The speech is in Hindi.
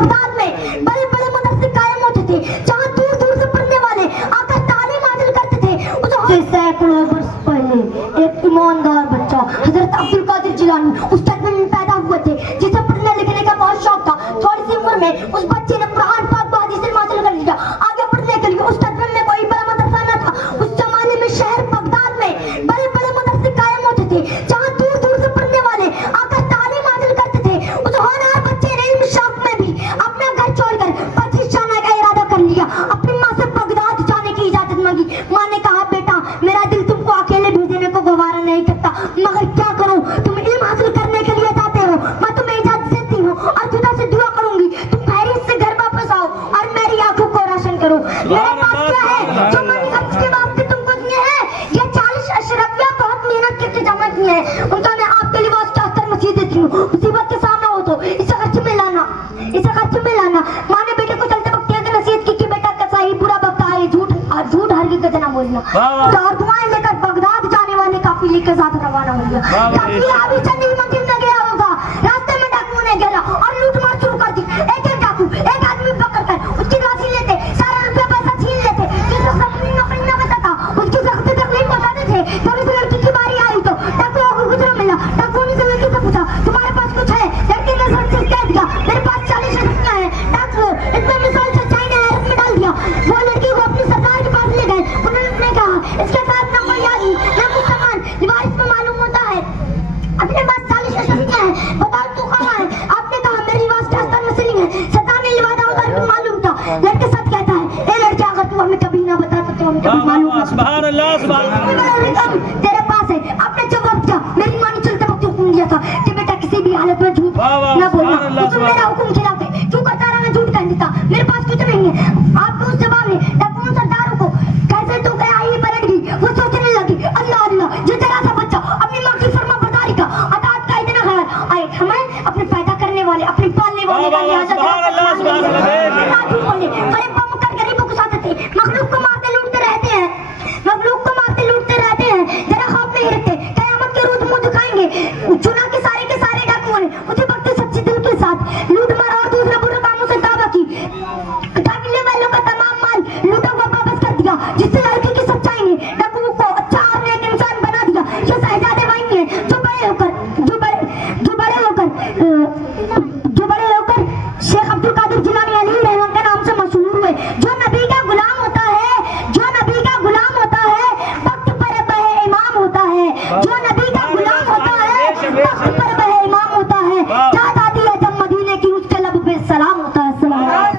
बगदाद में बड़े बड़े मदरसे कायम होते थे जहाँ दूर दूर से पढ़ने वाले आकर तालीम हासिल करते थे। उस सैकड़ों वर्ष पहले एक ईमानदार बच्चा हजरत अब्दुल कादिर जिलानी उस तस्वीर में पैदा हुए थे जिसे पढ़ने लिखने का बहुत शौक था। थोड़ी सी उम्र में उस बच्चे ने कुरान पाक व हदीस हासिल कर लिया। आगे पढ़ने के लिए उस तस्वीर में कोई बड़ा मदरसा न था। उस जमाने में शहर बगदाद में बड़े बड़े मदरसे कायम होते थे जहाँ दूर दूर से पढ़ने वाले आकर तालीम हासिल करते थे। उस होनहार बच्चे ने इल्म शौक में भी अपना घर छोड़कर बख्शिश जाने का इरादा कर लिया। अपनी माँ से बगदाद जाने की इजाजत मांगी। माँ ने कहा, बेटा मेरा दिल तुमको अकेले भेजने को गवारा नहीं करता, मगर क्या करूं, तुम इल्म हासिल करने के लिए जाते हो, मैं तुम्हें इजाजत देती हूँ और खुदा से दुआ करूंगी तुम खैरियत से घर वापस आओ और मेरी आंखों को रोशन करो। मेरे पास क्या है जो मैंने खर्च के वास्ते तुमको दिए हैं, ये 40 अशरफिया बहुत मेहनत करके जमा किए हैं, उनका मैं आपके लिए वास्ते अस्तर मसीह देती हूँ। मुसीबत के सामने हो तो इसे खर्च में लाना, इसे खर्च में लाना। माँ ने बेटे को चलते वक्त यह नसीहत की कि बेटा कैसा ही बुरा वक्त आए, झूठ हरगिज़ ना बोलना। और दुआएं लेकर बगदाद जाने वाले काफिले के साथ रवाना हो गया। काफिला अभी चंद ही मंजिल